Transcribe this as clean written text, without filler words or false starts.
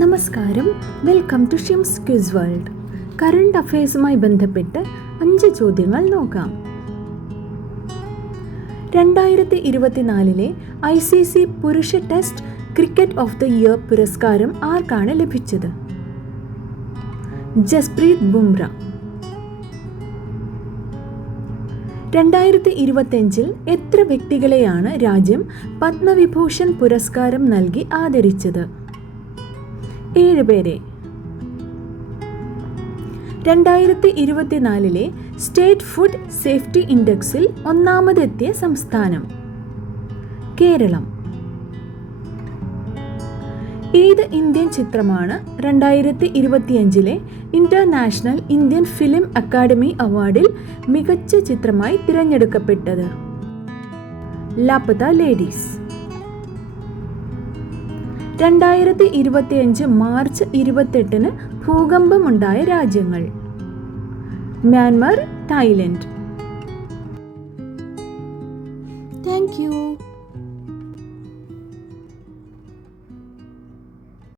നമസ്കാരം, welcome to Shims quiz world. Current അഫയേഴ്സുമായി ബന്ധപ്പെട്ട് 5 ചോദ്യങ്ങൾ നോക്കാം. 2024 ICC പുരുഷ test cricket of the year പുരസ്കാരം ആർക്കാണ് ലഭിച്ചത്? ജസ്പ്രീത് ബുംറ. 2025 എത്ര വ്യക്തികളെയാണ് രാജ്യം പത്മവിഭൂഷൺ പുരസ്കാരം നൽകി ആദരിച്ചത്? 7 പേരെ. 2024 സ്റ്റേറ്റ് ഫുഡ് സേഫ്റ്റി ഇൻഡെക്സിൽ ഒന്നാമതെത്തിയ സംസ്ഥാനം? കേരളം. ഏത് ഇന്ത്യൻ ചിത്രമാണ് 2025 ഇന്റർനാഷണൽ ഇന്ത്യൻ ഫിലിം അക്കാദമി അവാർഡിൽ മികച്ച ചിത്രമായി തിരഞ്ഞെടുക്കപ്പെട്ടത്? ലാപത ലേഡീസ്. 2025 മാർച്ച് 28 ഭൂകമ്പമുണ്ടായ രാജ്യങ്ങൾ? Myanmar, Thailand. Thank you.